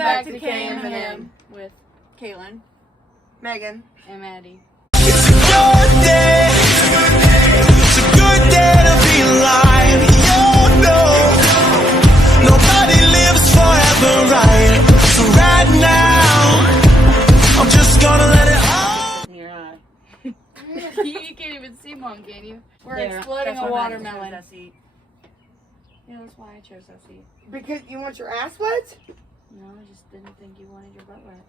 back to KM&M with Caitlin, Megan, and Maddie. It's a good day. It's a good day to be alive. You know, nobody lives forever, right? So right now, I'm just gonna let it all. Your eye. You can't even see one, can you? We're exploding a watermelon. Yeah, that's why I chose that seat. Because you want your ass wet? No, I just didn't think you wanted your butt wet.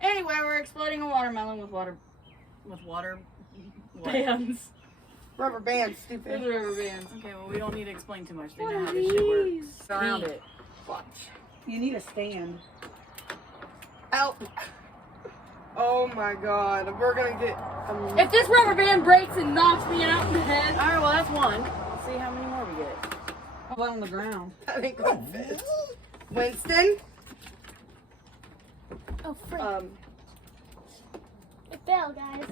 Anyway, we're exploding a watermelon with water bands. Rubber bands, With stupid. rubber bands. Okay, well, we don't need to explain too much. They What know are how this shit works. these? Around it. Watch. You need a stand. Out. Oh my god. We're gonna get. If this rubber band breaks and knocks me out in the head, All right, well, that's one. Let's see how many more we get. One on the ground. I think that's it. Winston. Oh, frick. It fell, guys.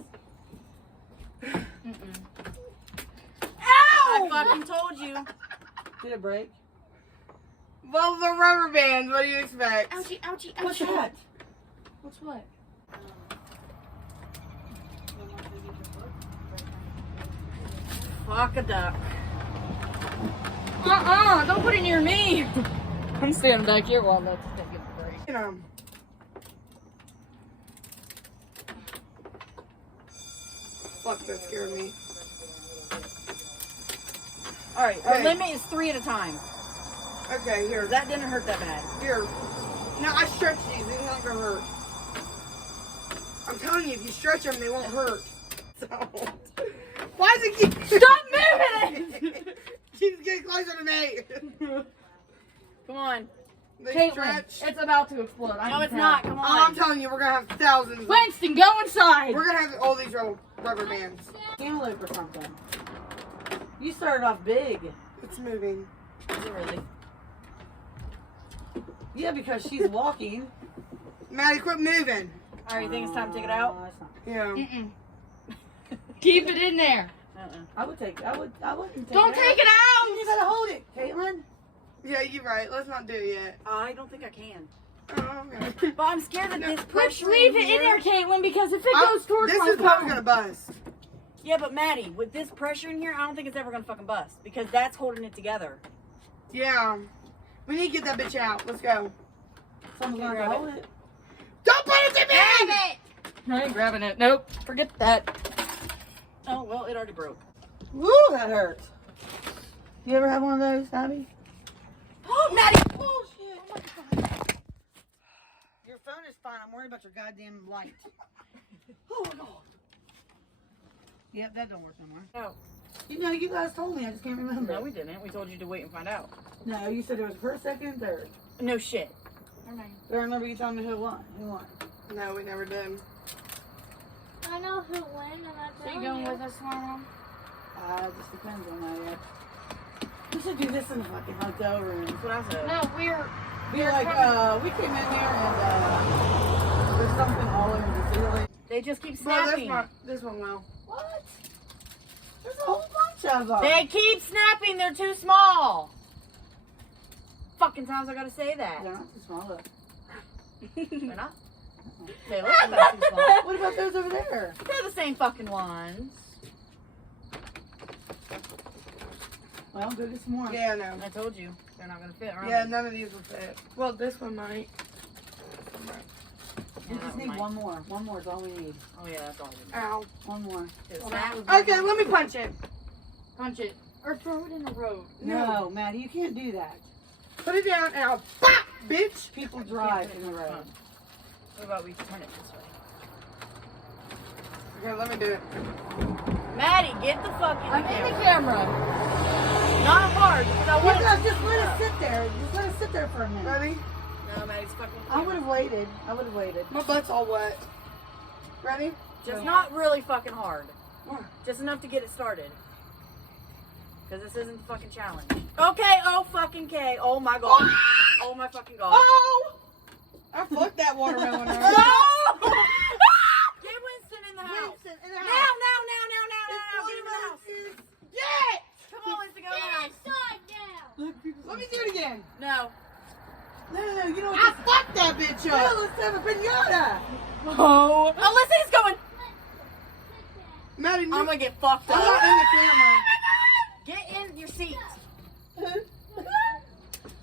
I fucking told you. Did it break? Well, the rubber bands. What do you expect? ouchie, ouchie, ouchie. What's that? What's what? Fuck a duck. Don't put it near me. I'm standing back here while that's taking a break. You know. Fuck, that scared me. All right, our Hey. limit is 3 at a time. Okay, here. That didn't hurt that bad. Here. No, I stretch these. They're not gonna hurt. I'm telling you, if you stretch them, they won't hurt. So, why does it keep? Stop moving it! Keeps getting closer to me. Come on. They Caitlin, stretch. it's about to explode. No, it's not. Come Oh, I'm on. telling you, we're gonna have thousands. Winston, go inside. We're gonna have all these rubber bands. Cantaloupe or something. You started off big. It's moving. Is it really? Yeah, because she's walking. Maddie, quit moving. All right, you think it's time to take it out? Oh, Yeah. Keep it in there. I wouldn't take Don't take it out. You gotta hold it, Caitlin. Yeah, you're right. Let's not do it yet. I don't think I can. Oh, okay. But I'm scared that this Let's pressure leave it in here- there, Caitlin, because if it goes towards this my is probably phone- gonna bust. Yeah, but Maddie, with this pressure in here, I don't think it's ever gonna fucking bust because that's holding it together. Yeah. We need to get that bitch out. Let's go. Someone's gonna grab hold it. Don't put it to me! I ain't grabbing it. Nope. Forget that. Oh well, it already broke. Woo, that hurts. You ever have one of those, Abby? Oh, Maddie! Oh shit! Your phone is fine. I'm worried about your goddamn light. Oh my god. Yep, that don't work no more. Oh. You know, you guys told me. I just can't remember. No, we didn't. We told you to wait and find out. No, you said it was first, second, third. No shit. I remember you telling me who won. Who won? No, we never did. I know who won, and I So you tell going you. with us, Mom? It just depends on that. We should do this in the fucking hotel room. That's what I said. No, we're Be like, we came in there and there's something all over the ceiling. They just keep Bro, snapping. this one will. What? There's a whole bunch of them. They keep snapping. They're too small. Fucking times I gotta say that. They're not too small though. They're not. They look about too small. What about those over there? They're the same fucking ones. Well, go get some more. Yeah, no. I told you they're not gonna fit. Right? Yeah, none of these will fit. Well, this one might. We just need one more. One more is all we need. Oh yeah, that's all. We need. Ow. One more. Snap. Okay, let me punch it. Punch it or throw it in the road. No, Maddie, you can't do that. Put it down and I'll pop, bitch. People drive in the road. What about we turn it this way? Okay, let me do it. Maddie, get the fuck in I'm the in the camera. camera. Not hard because I want Yeah, just let it sit there. Just let it sit there for a minute. Ready? No, Maddie's fucking. I would have waited. I would have waited. My butt's all wet. Ready? Just not really fucking hard. Just enough to get it started. Because this isn't a fucking challenge. Okay, oh fucking K. Oh my god. Oh my fucking god. Oh! I fucked that watermelon already. No! Get Winston in the house. Winston, in the Now, house. now. Get him in the house. Yeah! Come on, Winston, go in the house. Inside now. Let me do it again. No. No, you know what? I fuck that bitch up. Yeah, let's have a pinata. Oh, listen, it's going. Maddie, I'm gonna get fucked I'm up. not in the camera. Get in your seat.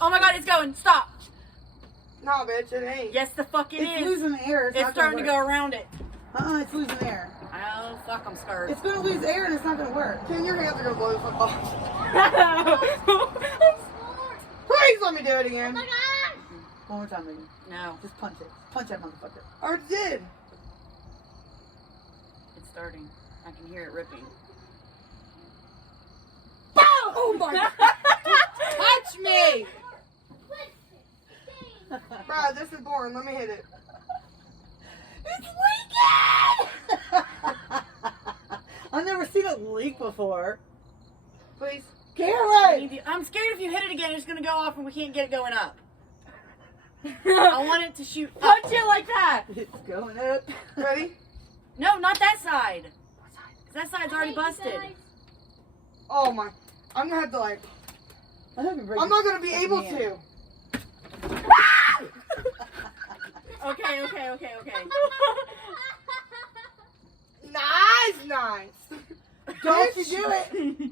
Oh my god, it's going. Stop. Nah, bitch, it ain't. Yes, the fuck it It's is. losing air. It's starting to go around it. It's losing air. Oh, fuck, I'm scared. It's gonna lose air and it's not gonna work. Ken, your hands are gonna blow the fuck off. Please let me do it again. One more time, baby. No, Just punch it. Punch that motherfucker. I already did. it's starting. I can hear it ripping. Oh my god! Touch me! Bro, this is boring. Let me hit it. It's leaking! I've never seen it leak before. Please. Karen! I'm scared if you hit it again, it's gonna go off and we can't get it going up. I want it to shoot up. Punch it like that! It's going up. Ready? No, not that side. 'Cause that side's already busted. Oh my. I'm gonna have to like. I'm not gonna be able to. Okay. Nice. Don't you do it!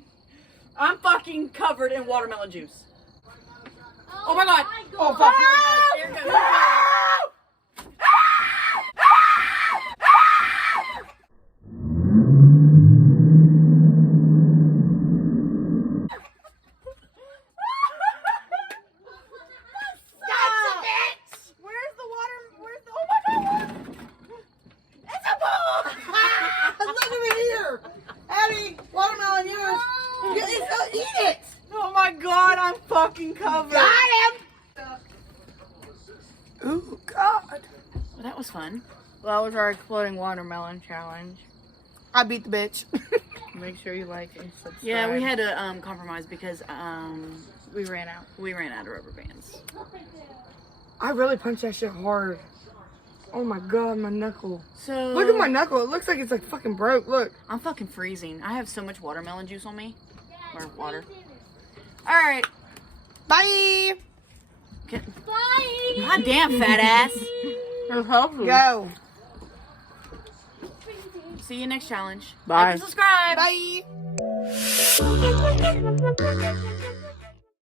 I'm fucking covered in watermelon juice. Oh my god. Oh fuck. Here it goes. Where's the water? Oh my god. It's a ball. Look over here! Abby, watermelon yours! Eat it! Oh my god, I'm fucking covered. Ooh God. Well, that was fun. Well, that was our exploding watermelon challenge. I beat the bitch. Make sure you like and subscribe. Yeah, we had to compromise because we ran out. we ran out of rubber bands. I really punched that shit hard. Oh my god, my knuckle. So Look at my knuckle. It looks like it's like fucking broke. Look. I'm fucking freezing. I have so much watermelon juice on me. Or water. All right. Bye. Bye. God damn, fat ass. It's healthy. Go. See you next challenge. Bye. Like and subscribe. Bye.